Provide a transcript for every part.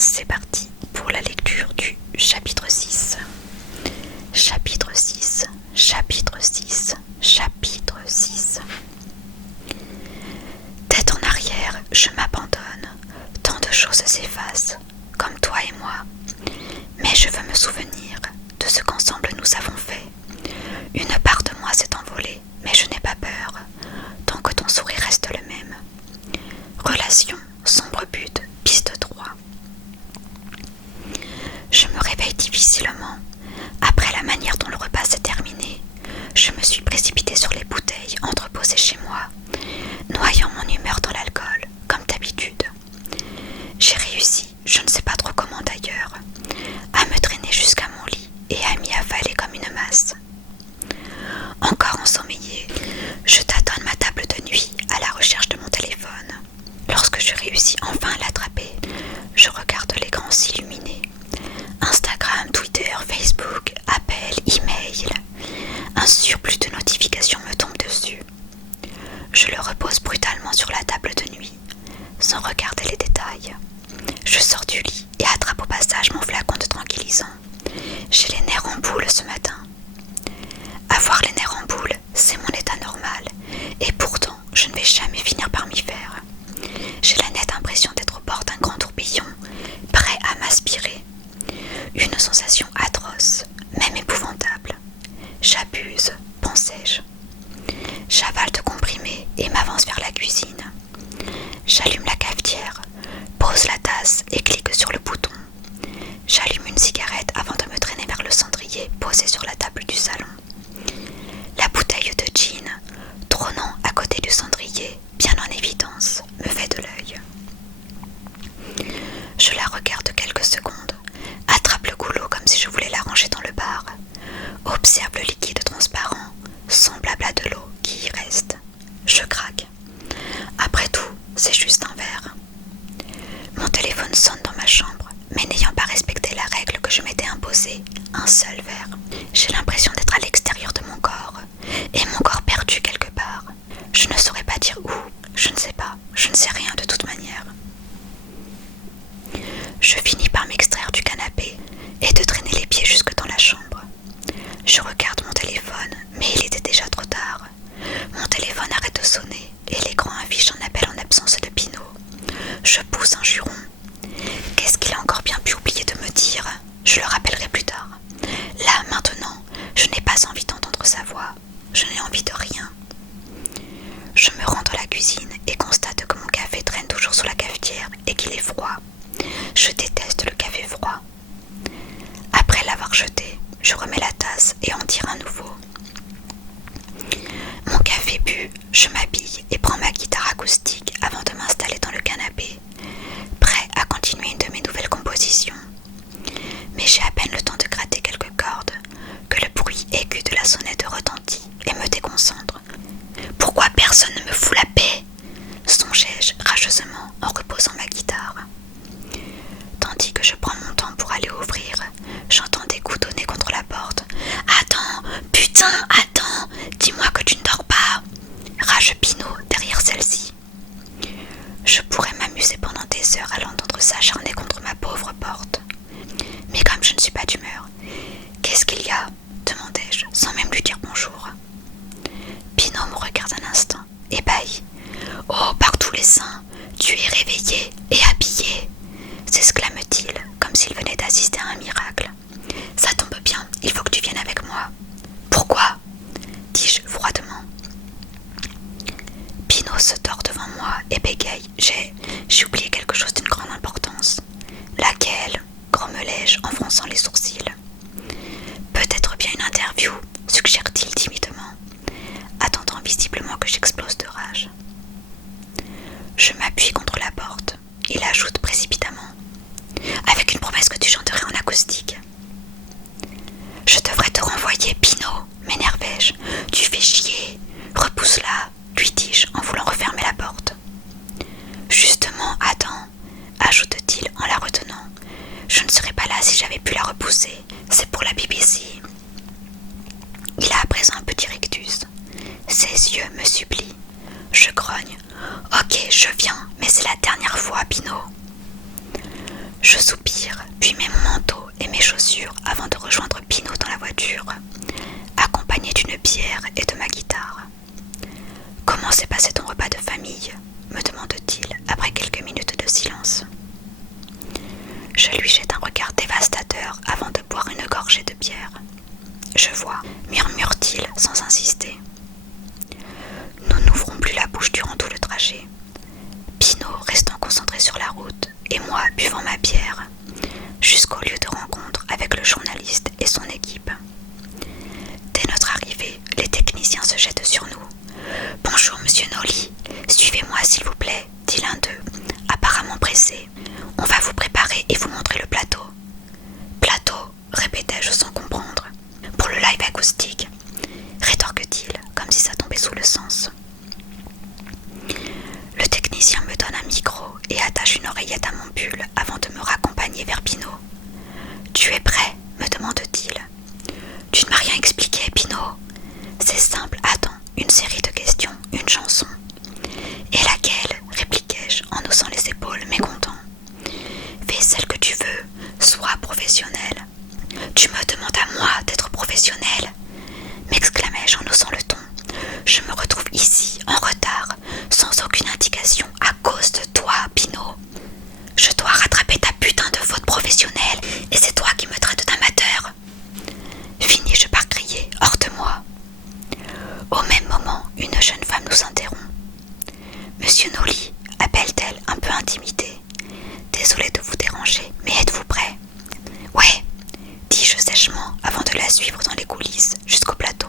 c'est parti pour la lecture du chapitre 6. Chapitre 6, chapitre 6, chapitre 6. Tête en arrière, je m'abandonne. Tant de choses s'effacent, comme toi et moi. Mais je veux me souvenir de ce qu'ensemble nous avons fait. Une part de moi s'est envolée, mais je n'ai pas peur, tant que ton sourire reste le même. Relation, sombre but, piste 3. Je me réveille difficilement. Après la manière dont le repas s'est terminé, je me suis précipitée sur les bouteilles entreposées chez moi, noyant mon humeur dans l'alcool, comme d'habitude. J'ai réussi, je ne sais pas trop comment d'ailleurs, à me traîner jusqu'à mon lit et à m'y avaler comme une masse. Encore ensommeillée, je tâtonne ma table de nuit à la recherche de mon téléphone. Lorsque je réussis enfin à l'attraper, je regarde l'écran s'illuminer. Instagram, Twitter, Facebook, appels, email. Un surplus de notifications me tombe dessus. Je le repose brutalement sur la table de nuit, sans regarder les détails. Je sors du lit et attrape au passage mon flacon de tranquillisant. J'ai les nerfs en boule ce matin. Avoir les nerfs en boule, c'est mon état normal, et pourtant je ne vais jamais finir par m'y faire. J'ai la nette impression d'être au bord d'un grand tourbillon, prêt à m'aspirer. Une sensation atroce, même épouvantable. J'abuse, pensais-je. J'avale de comprimés et m'avance vers la cuisine. J'allume la cafetière, pose la tasse et clique sur le bouton. J'allume une cigarette avant de me traîner vers le cendrier posé sur la table du salon. La bouteille de gin, trônant à côté du cendrier, bien en évidence, me fait de l'œil. Je la regarde quelques secondes, attrape le goulot comme si je voulais la ranger dans le bar, observe le liquide transparent, semblable à de l'eau qui y reste. Je craque. Après tout, c'est juste un verre. Mon téléphone sonne dans ma chambre, mais n'ayant pas respecté la règle que je m'étais imposée, un seul verre. J'ai l'impression d'être à l'extérieur de mon corps, et mon corps perdu quelque part. Je ne saurais pas dire où, je ne sais pas, je ne sais rien de toute manière. Je finis par m'extraire du canapé et de traîner les pieds jusque dans la chambre. Je regarde mon téléphone, mais il était déjà trop tard. Mon téléphone arrête de sonner et l'écran affiche un appel en absence de Pinot. Je pousse un juron. Qu'est-ce qu'il a encore bien pu oublier de me dire? Je le rappellerai plus tard. Là, maintenant, je n'ai pas envie d'entendre sa voix. Je n'ai envie de rien. Je me rends dans la cuisine et constate que mon café traîne toujours sur la cafetière et qu'il est froid. Je déteste le café froid. Après l'avoir jeté, je remets la tasse et en tire un nouveau. Mon café bu, je m'habille et prends ma guitare acoustique avant de m'installer dans le canapé, prêt à continuer une de mes nouvelles compositions. Mais j'ai à peine le temps de gratter quelques cordes que le bruit aigu de la sonnette retentit et me déconcentre. Pourquoi personne ne me fout la paix? Songeais-je rageusement en reposant ma guitare. Tandis que je prends mon temps pour aller ouvrir, j'entends des coups donnés contre la porte. « Attends, putain, attends, dis-moi que tu ne dors pas !» rage Pinot derrière celle-ci. Je pourrais m'amuser pendant des heures à l'entendre s'acharner contre ma pauvre porte. Mais comme je ne suis pas d'humeur, « Qu'est-ce qu'il y a ?» demandai-je, sans même lui dire bonjour. Pinot me regarde un instant, ébahi. « Oh, par tous les saints, tu es réveillé et habillé !» s'exclame-t-il, comme s'il venait d'assister à un miracle. « Ça tombe bien, il faut que tu viennes avec moi. »« Pourquoi ?» dis-je froidement. Pinot se tord devant moi et bégaye. J'ai oublié quelque chose d'une grande importance. « Laquelle ?» grommelai-je en fronçant les sourcils. « Peut-être bien une interview, suggère-t-il timidement, attendant visiblement que j'explose de rage. Je m'appuie contre la porte. Il ajoute précipitamment. Avec une promesse que tu chanterais en acoustique. Je devrais te renvoyer, Pinot, m'énervai-je. Tu fais chier. Repousse-la, lui dis-je en voulant refermer la porte. Justement, attends, ajoute-t-il en la retenant. Je ne serais pas là si j'avais pu la repousser. C'est pour la BBC. Il a à présent un petit rictus. Ses yeux me supplient. Je grogne. Ok, je viens, mais c'est la dernière fois, Pinot. Je soupire, puis mets mon manteau et mes chaussures avant de rejoindre Pinot dans la voiture, accompagné d'une bière et de ma guitare. « Comment s'est passé ton repas de famille ?» me demande-t-il après quelques minutes de silence. Je lui jette un regard dévastateur avant de boire une gorgée de bière. « Je vois », murmure-t-il sans insister. Nous n'ouvrons plus la bouche durant tout le trajet. Pinot restant concentré sur la route et moi buvant ma bière, jusqu'au lieu de rencontre avec le journaliste et son équipe. Dès notre arrivée, les techniciens se jettent sur nous. « Bonjour, monsieur Nolly, suivez-moi s'il vous plaît », dit l'un d'eux, apparemment pressé. « On va vous préparer et vous montrer le plateau. »« Plateau ?» répétai-je sans comprendre. « Pour le live acoustique », rétorque-t-il, comme si ça tombait sous le sens. Le technicien me donne un micro et attache une oreillette à mon pull avant de me raccompagner vers Pinot. « Tu es prêt ?» me demande-t-il. « Tu ne m'as rien expliqué, Pinot. »« C'est simple, attends, une série de questions, une chanson. »« Et laquelle ?» répliquai-je en haussant les épaules, mécontent. « Fais celle que tu veux, sois professionnel. »« Tu me demandes à moi d'être professionnel ?» m'exclamai-je en haussant le ton. « Je me retrouve ici, en retard, sans aucune indication, à cause de toi, Pinot. Je dois rattraper ta putain de faute professionnelle, et c'est toi qui me traites d'amateur. » Finis-je par crier, hors de moi. Au même moment, une jeune femme nous interrompt. « Monsieur Nolly » appelle-t-elle, un peu intimidée. « Désolée de vous déranger, mais êtes-vous prêt ?»« Ouais » dis-je sèchement avant de la suivre dans les coulisses jusqu'au plateau.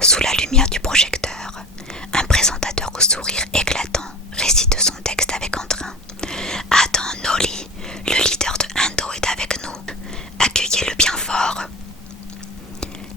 Sous la lumière du projecteur, un présentateur au sourire éclatant récite son texte avec entrain. « Attends, Nolly, le leader de Endo est avec nous. Accueillez-le bien fort. »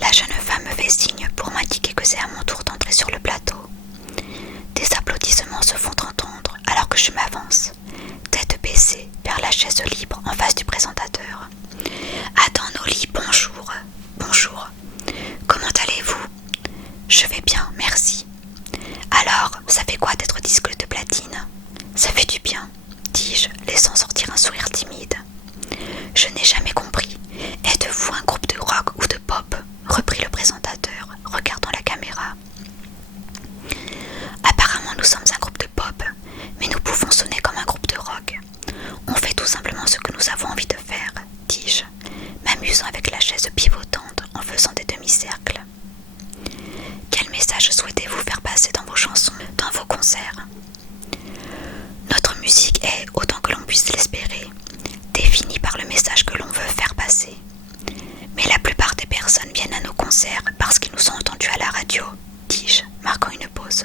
La jeune femme me fait signe pour m'indiquer que c'est à mon tour d'entrer sur le plateau. Des applaudissements se font entendre alors que je m'avance, tête baissée, vers la chaise libre en face du présentateur. « Attends, Nolly, bonjour. Bonjour. Comment allez-vous ? » « Je vais bien, merci. »« Alors, ça fait quoi d'être disque de platine ? » ?»« Ça fait du bien, » dis-je, laissant sortir un sourire timide. « Je n'ai jamais compris. Êtes-vous un groupe de rock ou de pop ? » reprit le présentateur, regardant la caméra. « Apparemment, nous sommes un groupe de pop, mais nous pouvons sonner comme un groupe de rock. On fait tout simplement ce que nous avons envie de faire, » dis-je, m'amusant avec la chaise pivotante en faisant des demi-cercles. Quel message souhaitez-vous faire passer dans vos chansons, dans vos concerts ? Notre musique est, autant que l'on puisse l'espérer, définie par le message que l'on veut faire passer. Mais la plupart des personnes viennent à nos concerts parce qu'ils nous ont entendus à la radio, dis-je, marquant une pause.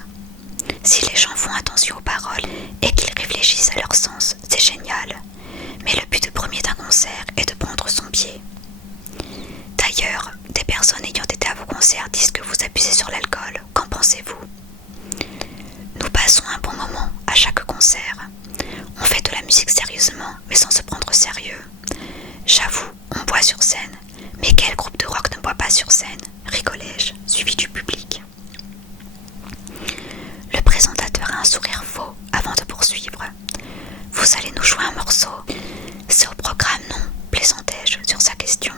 Si les gens font attention aux paroles et qu'ils réfléchissent à leur sens, c'est génial. Mais le but premier d'un concert est de prendre son pied. D'ailleurs, des personnes ayant été à vos concerts disent que vous abusez sur l'alcool. Qu'en pensez-vous ? Nous passons un bon moment à chaque concert. On fait de la musique sérieusement, mais sans se prendre au sérieux. J'avoue, on boit sur scène. Mais quel groupe de rock ne boit pas sur scène ? Rigolai-je, suivi du public. Le présentateur a un sourire faux avant de poursuivre. Vous allez nous jouer un morceau ? C'est au programme, non ? Plaisantai-je sur sa question.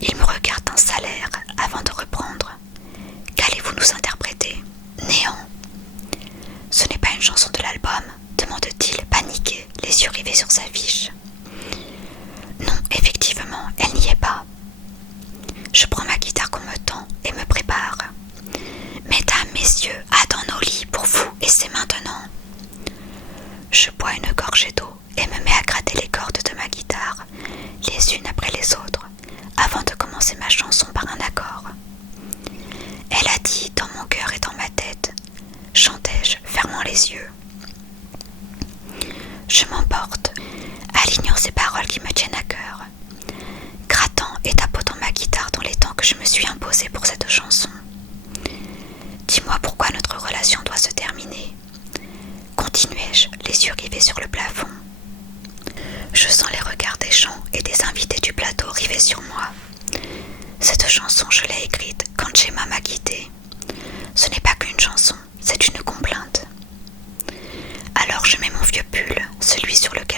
Il me regarde d'un salaire avant de reprendre. Qu'allez-vous nous interpréter ? Néant. Ce n'est pas une chanson de l'album ? Demande-t-il, paniqué, les yeux rivés sur sa fiche. Non, effectivement, elle n'y est pas. Je prends ma guitare qu'on me tend et me prépare. Mesdames, messieurs, Adam Nolly pour vous et c'est maintenant. Je bois une gorgée d'eau et me mets à gratter les cordes de ma guitare, les unes après les autres, avant de commencer ma chanson par un accord. Elle a dit dans mon cœur et dans ma tête, chantai-je, fermant les yeux. Je m'emporte, alignant ces paroles qui me tiennent à cœur, grattant et tapotant ma guitare dans les temps que je me suis imposé pour cette chanson. Dis-moi pourquoi notre relation doit se terminer. Continuai-je, les yeux rivés sur le plafond. Je sens les regards des gens et des invités du plateau rivés sur moi. Cette chanson, je l'ai écrite quand Gemma m'a quitté. Ce n'est pas qu'une chanson, c'est une complainte. Alors je mets mon vieux pull, celui sur lequel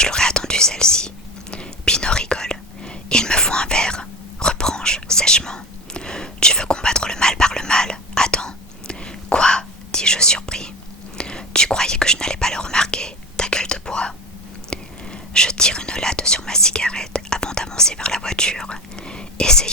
je l'aurais attendue celle-ci. Pinot rigole. Il me faut un verre, reprends-je sèchement. Tu veux combattre le mal par le mal? Attends. Quoi? dis-je surpris. Tu croyais que je n'allais pas le remarquer, ta gueule de bois. Je tire une latte sur ma cigarette avant d'avancer vers la voiture, essayant